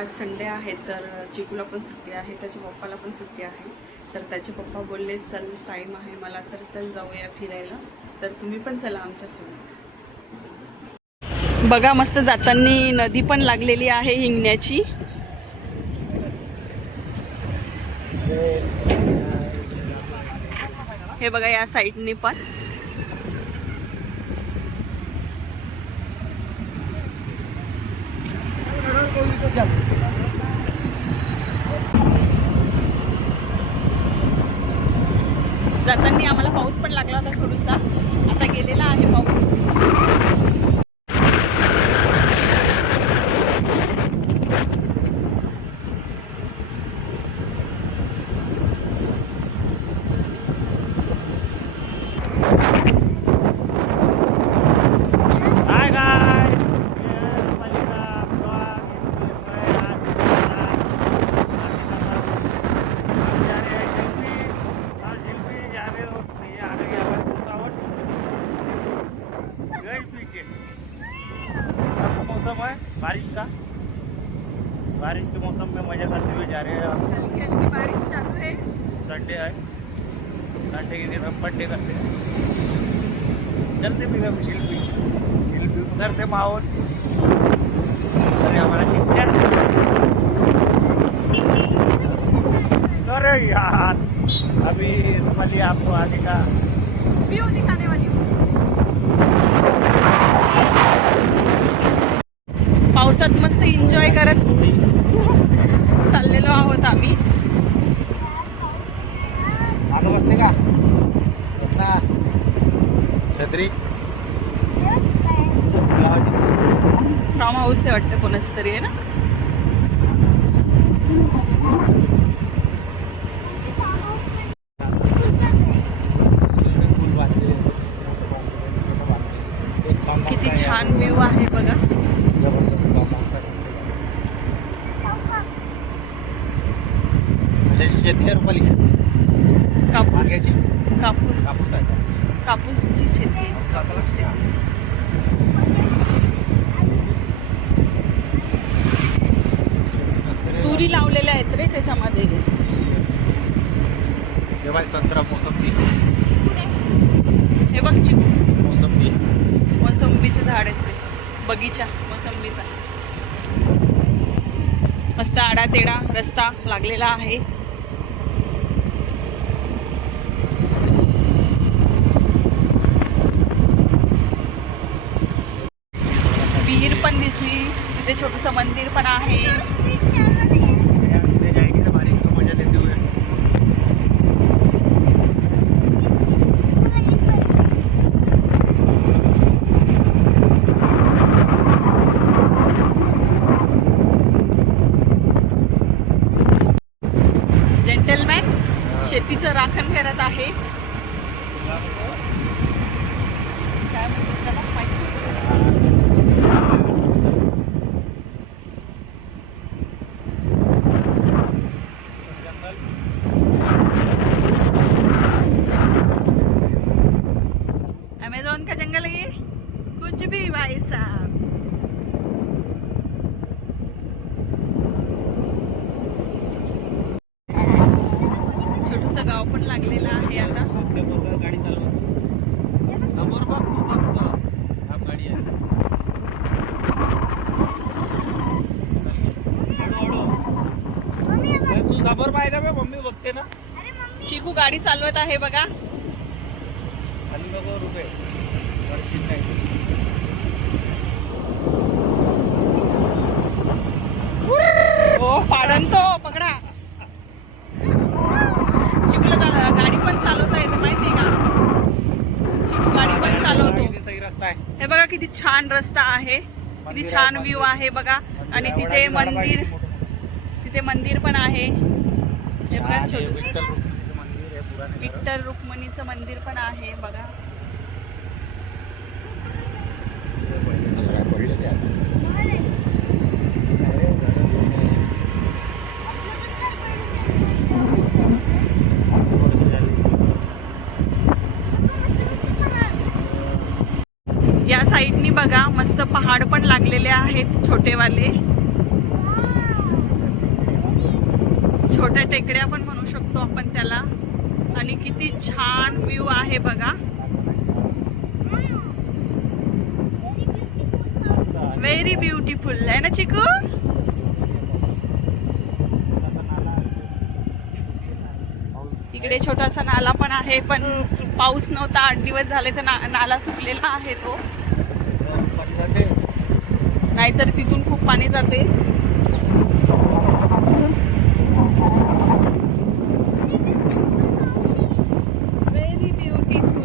आज संडे आहे तर चिकूला पण सुट्टी आहे, त्याच्या पप्पाला पण सुट्टी आहे. तर त्याचे पप्पा बोलले चल टाईम आहे मला तर चल जाऊया फिरायला, तर तुम्ही पण चला आमच्यासोबत. बघा मस्त जाताना नदी पण लागलेली आहे हिंगण्याची. हे बघा या साईडनी पण जाताना आम्हाला पाऊस पण लागला होता थोडासा, आता गेलेला आहे पाऊस. बारिश के मौसम में मजा करते हुए जा रहे हैं. बारिश चालू है, संडे है, संडे के दिन हम बर्थडे करते हैं. चलते भी हम हिल व्यू करते माहौल. अरे हमारा कितना अरे यार अभी रुमाली आपको आगे का व्यू दिखाने वाली हूँ. पावसात मस्त एन्जॉय करत चाललेलो आहोत आम्ही. आता बसते का छत्री फार्म हाऊस आहे वाटतं कोणाचं तरी आहे ना. किती छान व्ह्यू आहे बघा. शेती आहे रुपाली. कापूस कापूस कापूस आहे. कापूसची शेती आहे. कापूस शेती. तुरी लावलेल्या आहेत रे त्याच्यामध्ये. जेव्हा संत्रा मोसंबी हे बघ चिकू मोसंबी मोसंबीचे झाड आहेत ते. बगीचा मोसंबीचा मस्त आडा तेडा रस्ता लागलेला आहे. विहीर पण दिसली, तिथे छोटंसं मंदिर पण आहे. मजा लेते हुए जेंटलमॅन शेतीचं राखण करत आहे. काय म्हणतात त्याला माहिती नाही. अमेज़न का जंगल है ये, कुछ भी भाई साहब. छोटंसं गाव पण लागलेलं आहे आता. गाडी चालवत समोर बघ तू बघतो हा गाडी आहे. हळूहळू तू समोर पाहिजे बघ. मम्मी बघते ना. चिकू गाडी चालवत आहे बघा. खाली नको रुपये वरती नाही. हो पाडन तो पकडा. चिकूला गाडी पण चालवता येते माहितीये का. चिकू गाडी पण चालवतो. सही रस्ता आहे. हे बघा किती छान रस्ता आहे, किती छान व्ह्यू आहे बघा. आणि तिथे मंदिर पण आहे. हे बघा छोटंसं विठ्ठल रुक्मिणीचं मंदिर पण आहे बघा. या साईडनी बघा मस्त पहाड पण लागलेले आहेत छोटेवाले. टेकड्या पण म्हणू शकतो आपण त्याला. आणि किती छान व्ह्यू आहे बघा. व्हेरी ब्युटिफुल आहे ना चिकू. इकडे छोटासा नाला पण आहे, पण पाऊस नव्हता 8 दिवस झाले तर नाला सुकलेला आहे तो, नाहीतर तिथून खूप पाणी जाते. Very beautiful.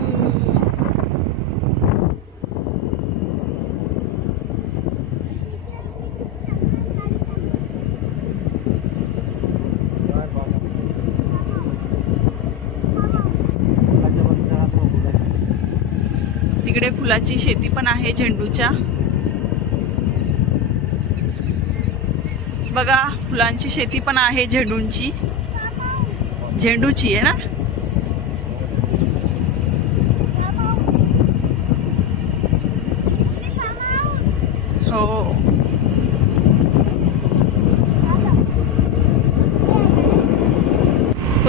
तिकडे फुलाची शेती पण आहे झेंडूच्या. बघा फुलांची शेती पण आहे झेंडूंची. झेंडूची आहे ना. हो.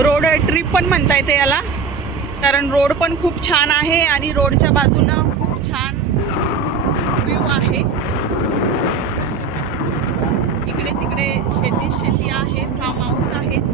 रोड ट्रिप पण म्हणता येते याला, कारण रोड पण खूप छान आहे आणि रोडच्या बाजूनं खूप छान व्ह्यू आहे. इकडे तिकडे शेती आहे, फार्म हाऊस आहे.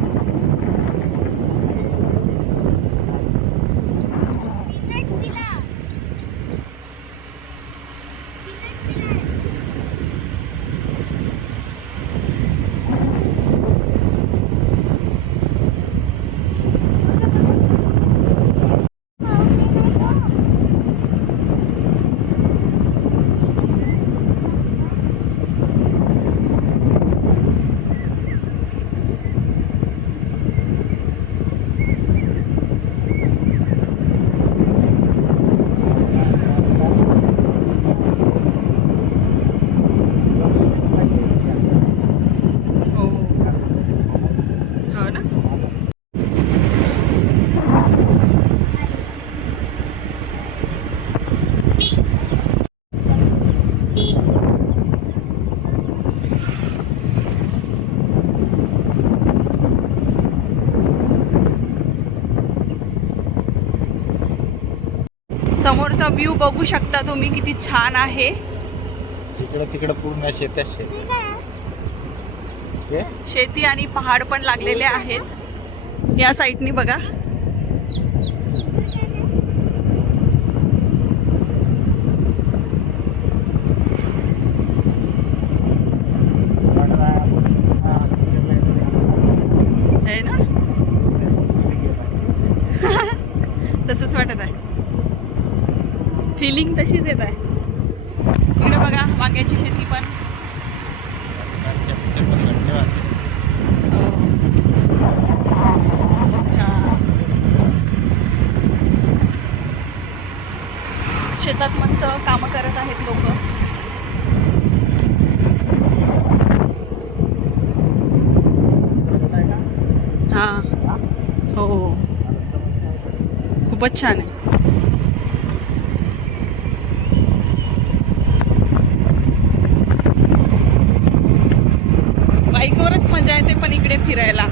समोरचा व्ह्यू बघू शकता तुम्ही, किती छान आहे. तिकडे पूर्ण शेती आणि पहाड पण लागलेले आहेत या साईडनी बघा. आहे ना. तसंच वाटत आहे, फिलिंग तशीच येत आहे. इकडे बघा वांग्याची शेती पण. शेतात मस्त कामं करत आहेत लोक. हा हो, खूपच छान आहे. बाईकवरच मजा येते पण इकडे फिरायला.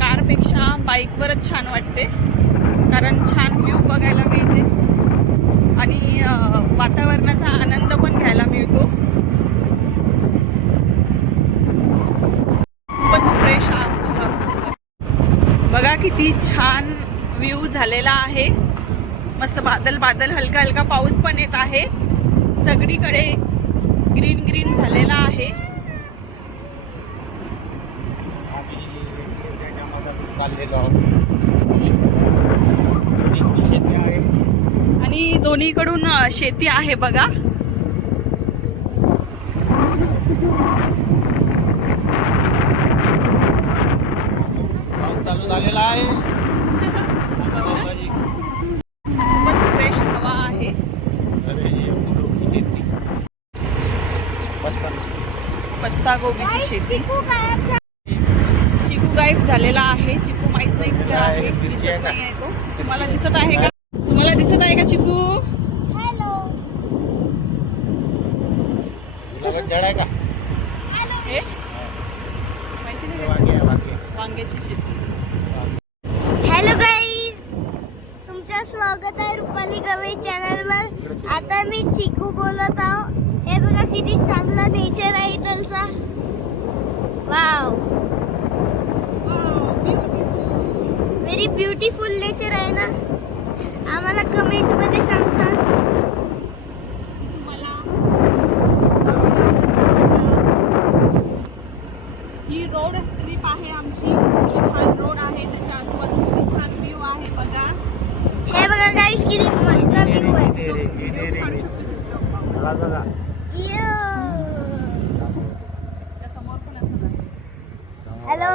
कारपेक्षा बाईकवरच छान वाटते, कारण छान व्ह्यू बघायला मिळते आणि वातावरणाचा आनंद पण घ्यायला मिळतो. खूपच फ्रेश बघा, किती छान व्ह्यू झालेला आहे. मस्त बादल बादल, हलका हलका पाऊस पण येत आहे. सगळीकडे ग्रीन ग्रीन झालेला आहे. आणि दोन्हीकडून शेती आहे बघा. चालू झालेला आहे. खूपच फ्रेश हवा आहे. पत्ता गोबीची शेती. चिकू गायब झालेला आहे. चिकू माहित नाही कुठे आहे, दिसत नाही आहे तो. तुम्हाला दिसत आहे का? तुम्हाला दिसत आहे का चिकू? झाड आहे का? हे माहिती नाही का? वांगे आहे, वांगे. वांग्याची शेती. हॅलो गाईज, तुमचं स्वागत आहे रुपाली गवई चॅनलवर. आता मी चिकू बोलत आहो. हे बघा किती चांगला नेचर आहे इथलचा. वाव, व्हेरी ब्युटिफुल नेचर आहे ना. आम्हाला कमेंट मध्ये सांगसान. मला ही रोड ट्रिप आहे आमची. अशी छान रोड आहे, त्याच्या आजूबाजूला किती छान व्ह्यू आहे बघा. हे बघा गाईज किती मस्त व्ह्यू आहे. काढू शकतो चित्र. बघा, बघा. यो. त्या समोर पण असं नसतं. हॅलो,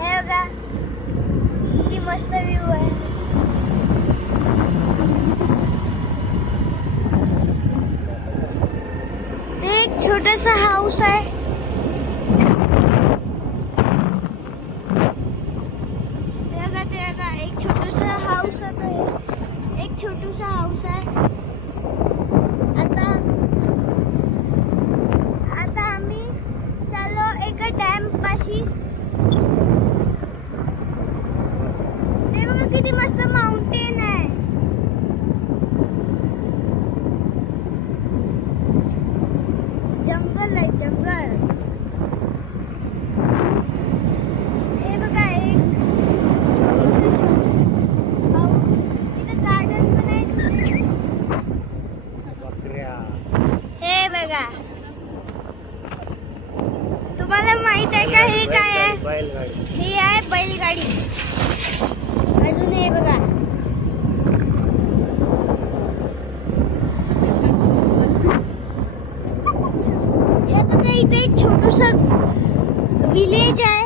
हे बघा किती मस्त व्ह्यू आहे. ते एक छोटासा हाऊस आहे. ते बघा एक छोटासा हाऊस होता. एक छोटासा हाऊस आहे. आता आता आम्ही चाललो एका डॅम पाशी. ते बघा किती मस्त माउंटेन आहे. जंगल आहे जंगल. हे बघा एक इथं गार्डन पण आहे. बकऱ्या. हे बघा, तुम्हाला माहित आहे का हे काय आहे? बैलगाडी. ही आहे बैलगाडी. अजून हे बघा, हे बघा इथे एक छोटूसा विलेज आहे.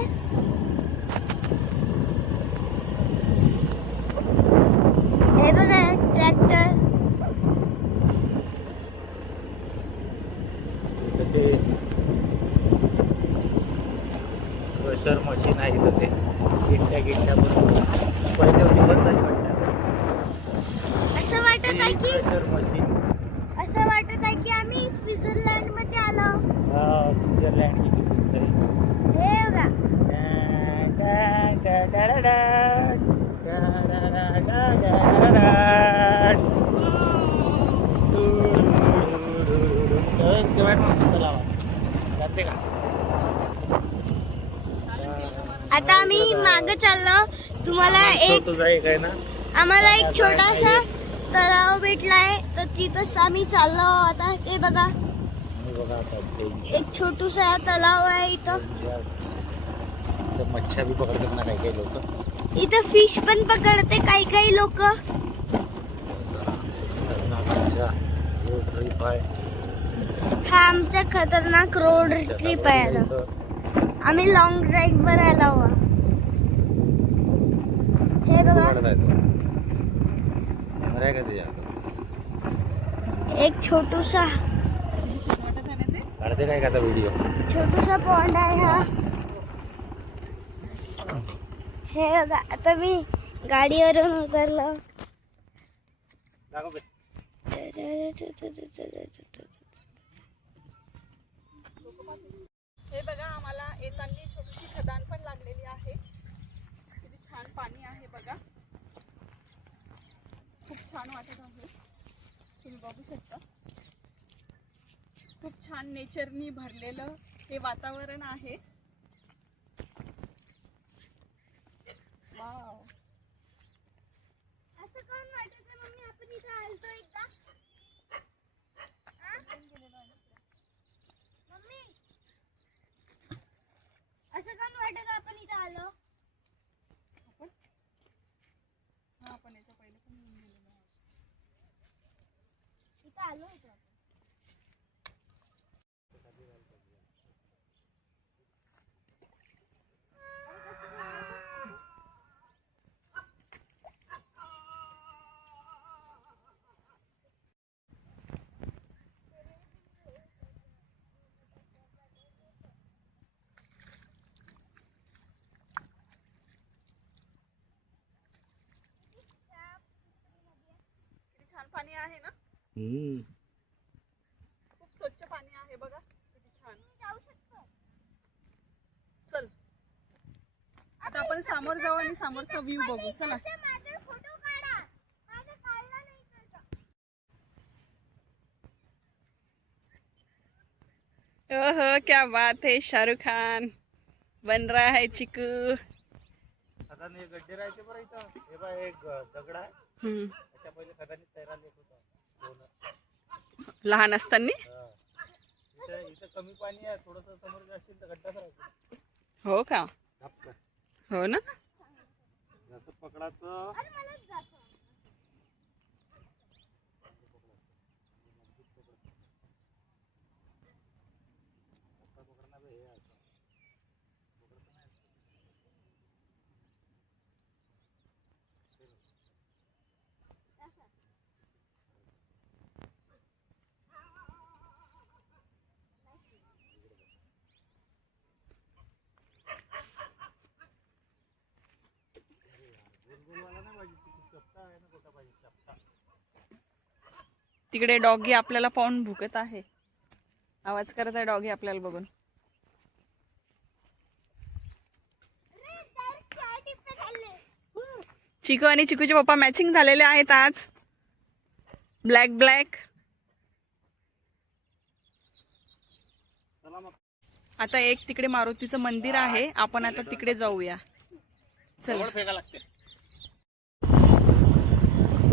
हे बघा ट्रॅक्टर. इथं ते क्रशर मशीन आहे इथं. ते गिट्ट्या पण पहिले होती, बंद झाली वाटतं. असं वाटत आहे की क्रशर मशीन. असं वाटत आहे की आम्ही स्वित्झर्लंड मध्ये आलो. स्वित्झर्लंड की किती हे बघा, जाते का? आता आम्ही मागे चाललो. तुम्हाला एक तुझा एक आहे ना. आम्हाला एक छोटासा तलाव भेटलाय, तर तिथंच आम्ही चाललो आता. ते बघा मी बघा आता एक छोटूसा तलाव आहे इथं. इथं मच्छा बी पकडतात ना काही काही लोक. इथं फिश पण पकडते काही काही लोक. ट्रिप आहे. हा आमचा खतरनाक रोड ट्रिप आहे. आता आम्ही लॉंग ड्राईव्ह वर आलो. हे बघा का तुझ्या एक छोटूसा वाटत आहे ना ते. काढते काय का आता व्हिडिओ. छोटूसा पॉन्ड आहे हा. हे बघा, आता मी गाडीवरून उतरलो. दाखव बे. हे बघा, आम्हाला येताना छोटीशी खदान पण लागलेली आहे. किती छान पाणी आहे बघा. खूप छान वाटत आहे, तुम्ही बघू शकता. खूप छान नेचरनी भरलेलं हे वातावरण आहे. वाव. असं कोण वाटत मम्मी आपण इथं आलतो एकदा? मम्मी असं कोण वाटत आपण इथं आलो? हा, आपण याच्या पहिले पण येऊन गेलेलो आहोत. इथं आलो होतो आपण. पाणी आहे ना. हम्म. खूप स्वच्छ पाणी आहे बघा, किती छान. जाऊ शकतो. आता आपण समोर जाऊ आणि समोरचा व्ह्यू बघू. चला. ओहो क्या बात है, शाहरुख खान बन रहा है चिकू. खदान हे गड्डे राहायचे बरं इथं. हे बघ एक दगड आहे. त्याच्या पहिले खदानी तैराला येत होता. लहान असताना. इथं कमी पाणी आहे, थोडस समोर जाशील तर गड्डाच राहायचं. हो का? हो ना. जसं पकडाचं. तिकडे डॉगी आपल्याला पाहून भुकत आहे. आवाज करत आहे डॉगी आपल्याला बघून. चिकू आणि चिकूचे पप्पा मॅचिंग झालेले आहेत आज. Black black. आता एक तिकडे मारुतीचं मंदिर आहे, आपण आता तिकडे जाऊया. चल.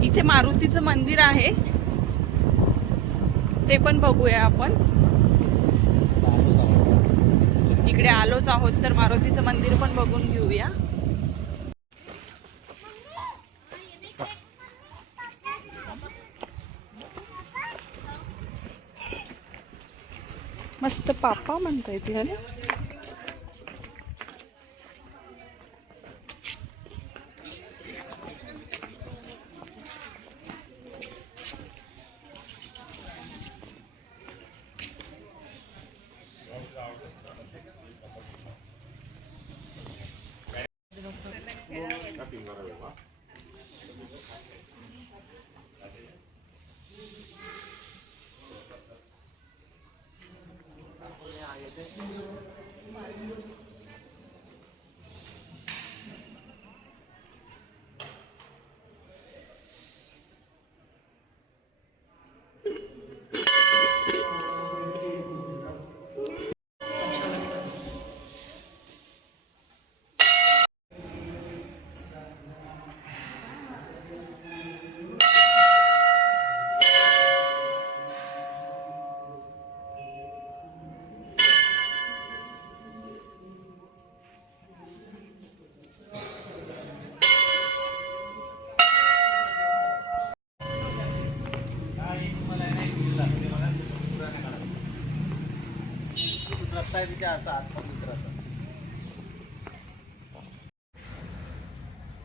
इथे मारुतीचं मंदिर आहे, ते पण बघूया आपण. इकडे आलोच आहोत तर मारुतीचं मंदिर पण बघून घेऊया. मस्त पापा म्हणता येते ना.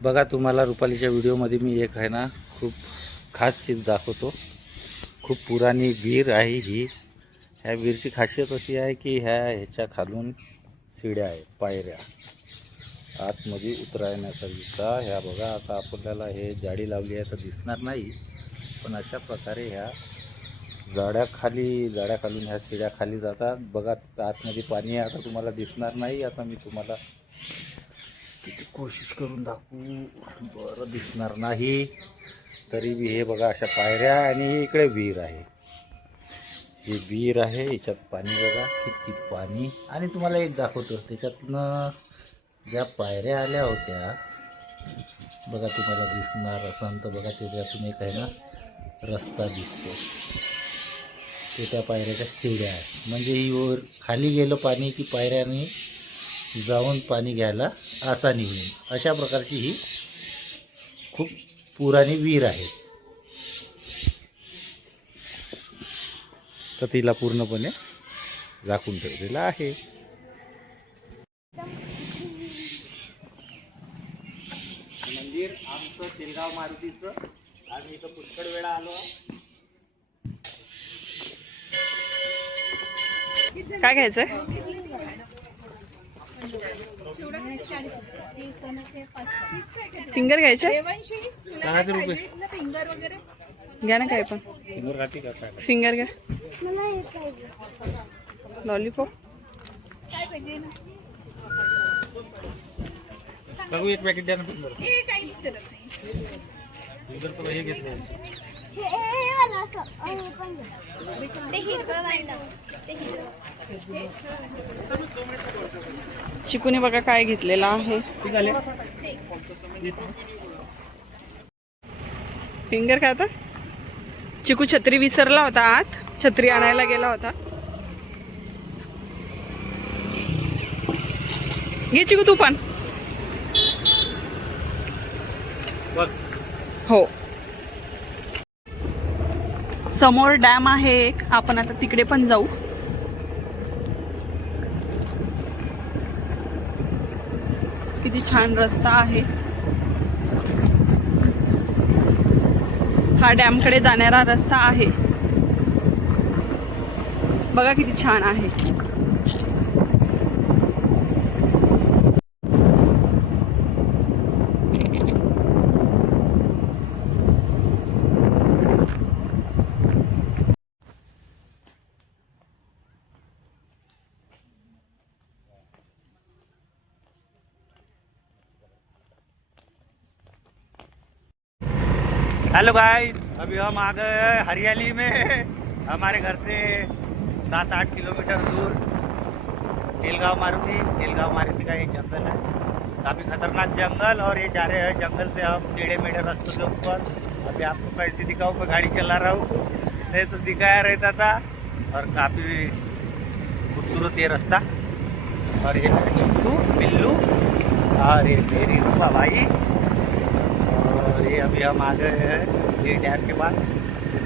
बघा, तुम्हाला रुपालीच्या व्हिडिओमध्ये मी एक आहे ना खूप खास चीज दाखवतो. खूप पुराणी विहीर आहे ही. ह्या विहीरची खासियत अशी आहे की ह्याच्या खालून शिड्या आहे, पायऱ्या आतमध्ये उतरण्याकरिता. ह्या बघा, आता आपल्याला हे जाडी लावली आहे तर दिसणार नाही, पण अशा प्रकारे ह्या जाड्याखालून ह्या शिड्या खाली जातात. बघा आतमध्ये पाणी आहे, आता तुम्हाला दिसणार नाही. आता मी तुम्हाला किती कोशिश करून दाखवू, बरं दिसणार नाही तरी बी. हे बघा अशा पायऱ्या आणि इकडे विहीर आहे. ही विहीर आहे, याच्यात पाणी बघा किती पाणी. आणि तुम्हाला एक दाखवतो, त्याच्यातनं ज्या पायऱ्या आल्या होत्या बघा, तुम्हाला दिसणार असं तर बघा, त्याच्यातून एक आहे ना रस्ता दिसतो, ते त्या पायऱ्याच्या शिड्या आहेत. म्हणजे ही वर खाली गेलं पाणी की पायऱ्याने जाऊन पाणी घ्यायला आसानी होईल. अशा प्रकारची ही खूप पुराणी विहीर आहे. तर तिला पूर्णपणे झाकून ठेवलेलं आहे. मंदिर आमचं तेलगाव मारुतीचं. आम्ही इथं पुष्कळ वेळा आलो. काय घ्यायचंय? फिंगर घ्यायचे? 10 रुपये घ्या ना काय पण. फिंगर घ्या. लॉलीपॉप काकू एक पॅकेट द्या ना फिंगर. हे काहीच करत नाही. फिंगर तुला हे घेतलं. हे वाला असं हे पण घे. ते हिरवं आहे ना. ते हिरवं. चिकूने बघा काय घेतलेलं आहे. फिंगर काय आता? चिकू छत्री विसरला होता आत, छत्री आणायला गेला होता. घे चिकू तू पण. हो, समोर डॅम आहे एक, आपण आता तिकडे पण जाऊ. किती छान रस्ता आहे. हा डॅमकडे जाणारा रस्ता आहे. बघा किती छान आहे. हेलो गाइस, अभी हम आ गए हैं हरियाली में. हमारे घर से 7-8 किलोमीटर दूर केलगांव मारुति का एक जंगल है. काफ़ी खतरनाक जंगल. और ये जा रहे हैं जंगल से हम टेढ़े मेढ़े रास्तों के ऊपर. अभी आपको कैसे दिखाऊँ, मैं गाड़ी चला रहा हूँ, नहीं तो दिखाया रहता था. और काफ़ी खूबसूरत ये रास्ता. और ये चिट्टू बिल्लू और ये मेरी रूपा भाई. और ये अभी हम आ गए हैं ये डैम के पास.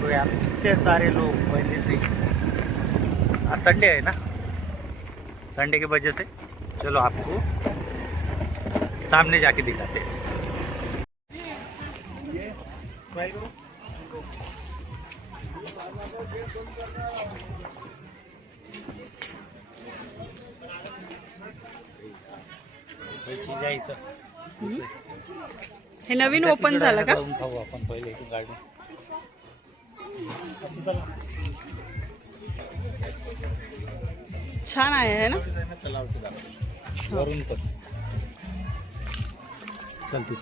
तो यहाँ पे कितने सारे लोग पहले से. आज संडे है ना, संडे की वजह से चलो आपको सामने जाके दिखाते हैं. हे नवीन ओपन झालं का? खाऊ आपण पहिले इथून गाडी. छान आहे ना. वरून पण चालते.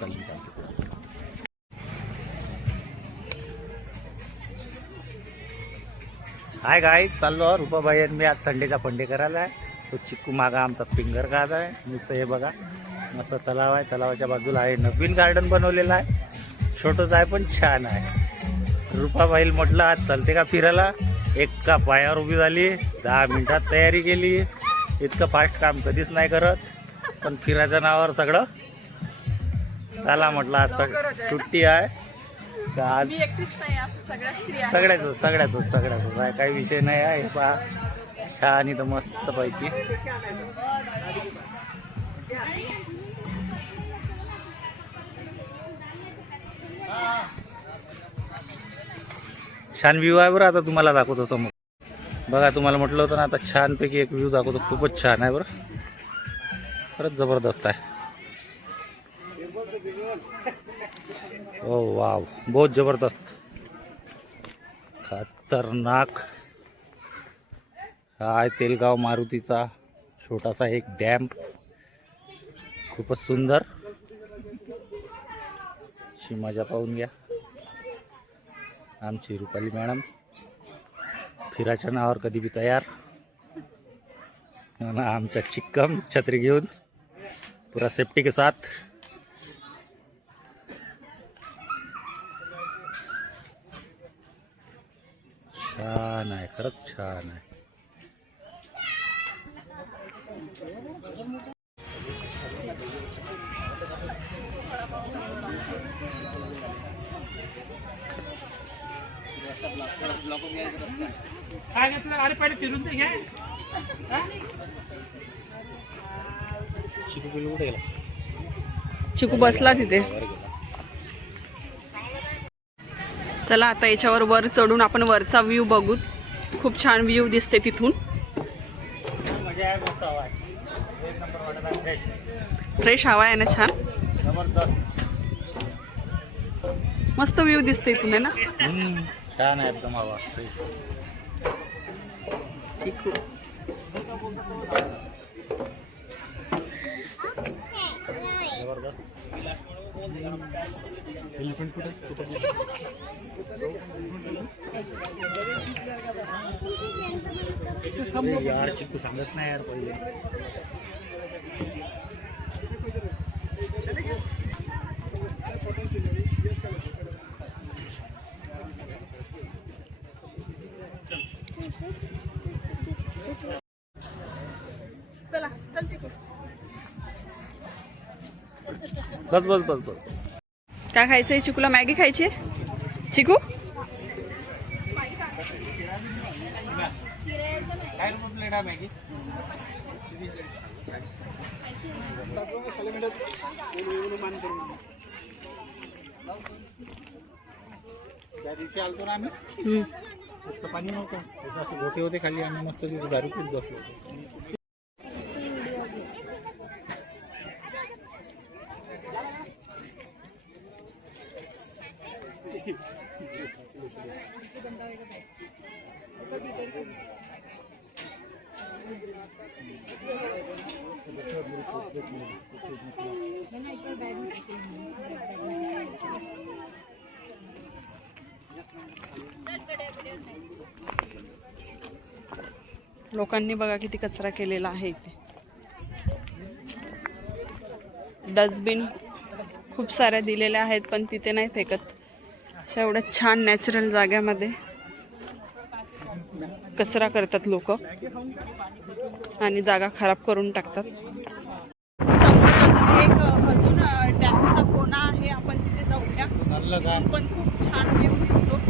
हाय गाईज, चाललो रुपाबाई आणि मी आज संडेचा फंडे करायला आहे. तो चिक्कू मागा आमचा फिंगर खात आहे. नुसतं हे बघा, मस्त तलाव आहे. तलावाच्या बाजूला आहे नवीन गार्डन बनवलेलं आहे. छोटंच आहे पण छान आहे. रुपाबाईल म्हटलं आज चालते का फिरायला. एका पायावर उभी झाली, 10 मिनिटात तयारी केली. इतकं फास्ट काम कधीच नाही करत, पण फिरायच्या नावावर सगळं. चला म्हटलं आज सुट्टी आहे तर आज मी एकटीच नाही, असं सगळ्या स्त्रिया सगळ्याच आहे. काही विषय नाही आहे. हे पहा छान इथं मस्त पैकी. छान व्ह्यू आहे बरं. आता तुम्हाला दाखवतो समोर बघा. तुम्हाला म्हटलं होतं ना, आता छानपैकी एक व्ह्यू दाखवतो. खूपच छान आहे बरं, खरंच जबरदस्त आहे. ओ वाव, बहुत जबरदस्त, खतरनाक. हा आहे तेलगाव मारुतीचा छोटासा एक डॅम. खूपच सुंदर. ची मजा पाहून घ्या. आमची रुपाली मॅडम फिराच्या नावावर कधी बी तयार. आमच्या चिक्कम छत्री घेऊन पूरा सेफ्टी के साथ. छान आहे, खरंच छान आहे. काय घेतलं? अरे पहिले फिरून ते घ्या. चिकू पिल्लू कुठे गेला? चिकू बसला तिथे. चला आता याच्यावर वर चढून आपण वरचा व्ह्यू बघू. खूप छान व्ह्यू दिसते तिथून. मजा आहे, मस्त हवा आहे. एक नंबर वाटत आहे. फ्रेश फ्रेश हवा आहे ना, छान जबरदस्त. मस्त व्ह्यू दिसते इथून आहे ना. छान आहे एकदम हवा. चिकू जबरदस्त. यार चिकू सांगत नाही यार पहिले. चला चल चिकू. बस बस बस बस. काय खायचंय चिकूला? मॅगी खायची आहे चिकू? त्या दिवशी आलतो ना आम्ही, फक्त पाणी नव्हतं, असे गोटे होते खाली, आम्ही मस्त दारू पीत बसलो होतो. लोकांनी बघा किती कचरा केलेला आहे इथे. डस्टबिन खूप साऱ्या दिलेल्या आहेत पण तिथे नाही फेकत. अशा एवढ्या छान नॅचरल जाग्यामध्ये कचरा करतात लोक आणि जागा खराब करून टाकतात. समोर एक अजून डॅमचा कोना आहे, आपण तिथे जाऊया. पण खूप छान व्ह्यू दिसतो.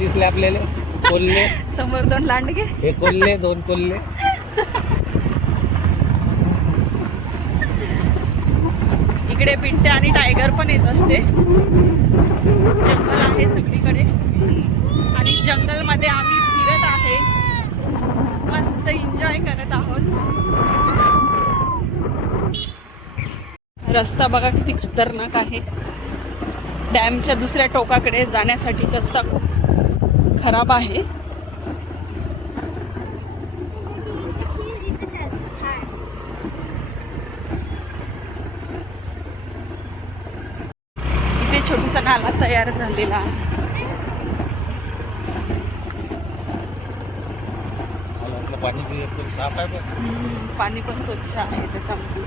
दिसले आपल्याला कोल्हे समोर 2 लांडगे, हे कोल्हे 2 कोल्हे. इकडे बिबटे आणि टायगर पण येत असते. जंगल आहे सगळीकडे आणि जंगल मध्ये आम्ही फिरत आहे, मस्त एन्जॉय करत आहोत. रस्ता बघा किती खतरनाक आहे. डॅमच्या दुसऱ्या टोकाकडे जाण्यासाठी रस्ता खूप खराब आहे. इथे छोटूसा नाला तयार झालेला आहे. पाणी बी एकदम साफ आहे, पण पाणी पण स्वच्छ आहे त्याच्यामध्ये.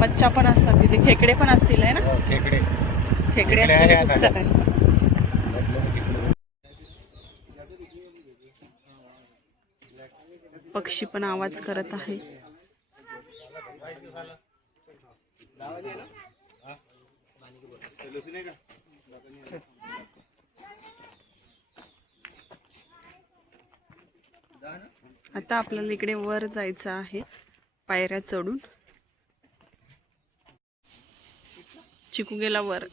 मच्छा पण असतात तिथे, खेकडे पण असतील आहे ना? खेकडे खेकडे आहे असतील आता. खूप सारे. पक्षी पण आवाज करत आहे. आता आपल्याला इकडे वर जायचं आहे पायऱ्या चढून. चिकू गेला वर,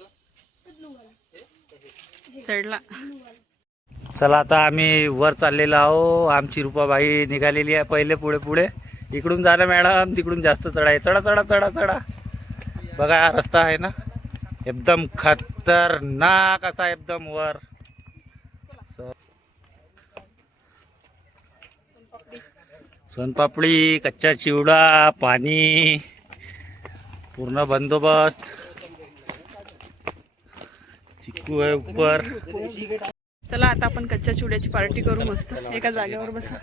चढला. चला आता आम्ही वर चाललेलो आहो. आमची रूपाबाई निघालेली आहे पहिले पुढे पुढे. इकडून जा ना मॅडम, तिकडून जास्त चढाय. चढा चढा चढा चढा. बघा हा रस्ता आहे ना, एकदम खतरनाक असा, एकदम वर. सोनपापडी, कच्चा चिवडा, पाणी, पूर्ण बंदोबस्त. चिकू आहे ऊपर. चला आता आपण कच्च्या चिवड्याची पार्टी करू. मस्त एका जागेवर बसा.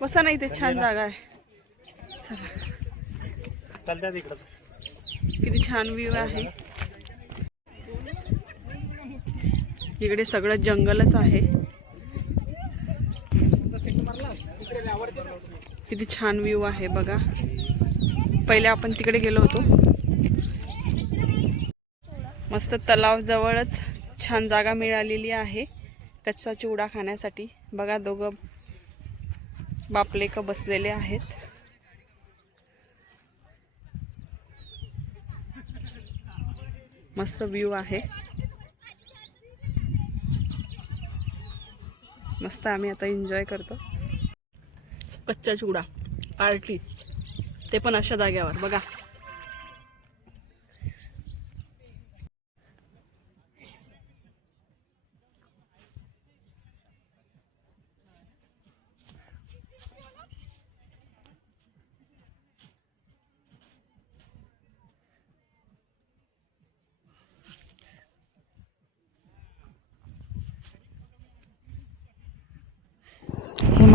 बसा नाही, ते छान जागा आहे. चला, किती छान व्ह्यू आहे. इकडे सगळं जंगलच आहे. किती छान व्ह्यू आहे बघा. पहिले आपण तिकडे गेलो होतो. मस्त तलाव जवळच छान जागा मिळालेली आहे कच्चा चिवडा खाण्यासाठी. बघा दोघं बापलेक बसलेले आहेत. मस्त व्ह्यू आहे. मस्त आम्ही आता एन्जॉय करतो. कच्चा चिवडा पार्टी, ते पण अशा जाग्यावर बघा.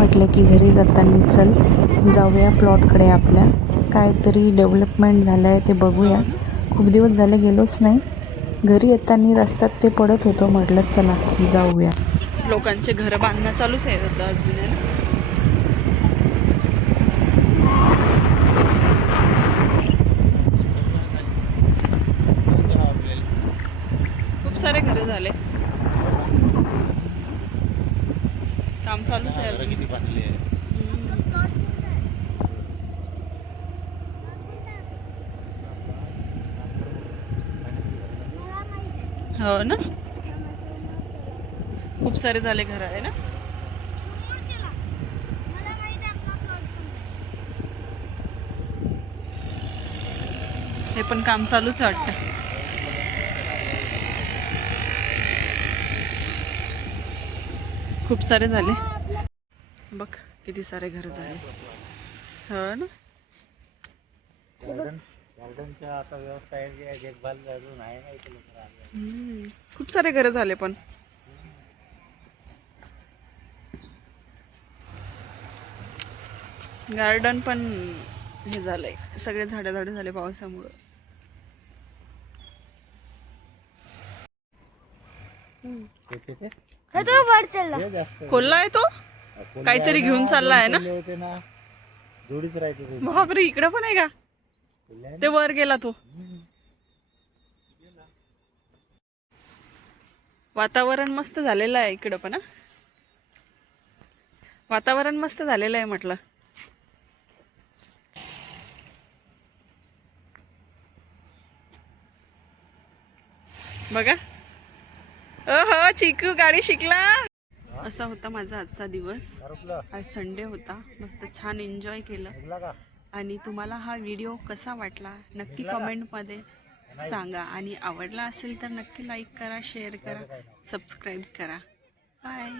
म्हटलं की घरी जाताना चल जाऊया प्लॉटकडे आपल्या, काहीतरी डेव्हलपमेंट झालं आहे ते बघूया. खूप दिवस झाले गेलोच नाही. घरी येताना रस्त्यात ते पडत होतं, म्हटलं चला जाऊया. लोकांचे घर बांधणं चालूच आहे आता अजून आहे ना. खूप सारे घर झाले, काम चालूच आहे अजून. किती बांधले आहे. हो ना, खूप सारे झाले घर आहे ना. हे पण काम चालूच आहे वाटतं. खूप सारे झाले बघ, किती सारे घर झाले. हो ना. गार्डनच्या आता व्यवस्था आहे, देखभाल अजून आहे नाही ते लोक राहिले. खूप सारे घर झाले पण. गार्डन पण हे झालंय, सगळे झाडे झाले पावसामुळे. तो वर चढला. कोल्हा आहे तो, काहीतरी घेऊन चालला आहे ना. होते ना, जोडीच राहते. बापरे, इकडं पण आहे का? ते वर गेला तो. वातावरण मस्त झालेलं आहे इकडं पण. वातावरण मस्त झालेलं आहे म्हटलं. बघा, हो चिकू गाडी शिकला. असा होता माझा आजचा दिवस. आज संडे होता, मस्त छान एन्जॉय केलं. आणि तुम्हाला हा व्हिडिओ कसा वाटला नक्की कमेंटमध्ये सांगा. आणि आवडला असेल तर नक्की लाईक करा, शेअर करा, सबस्क्राईब करा. बाय.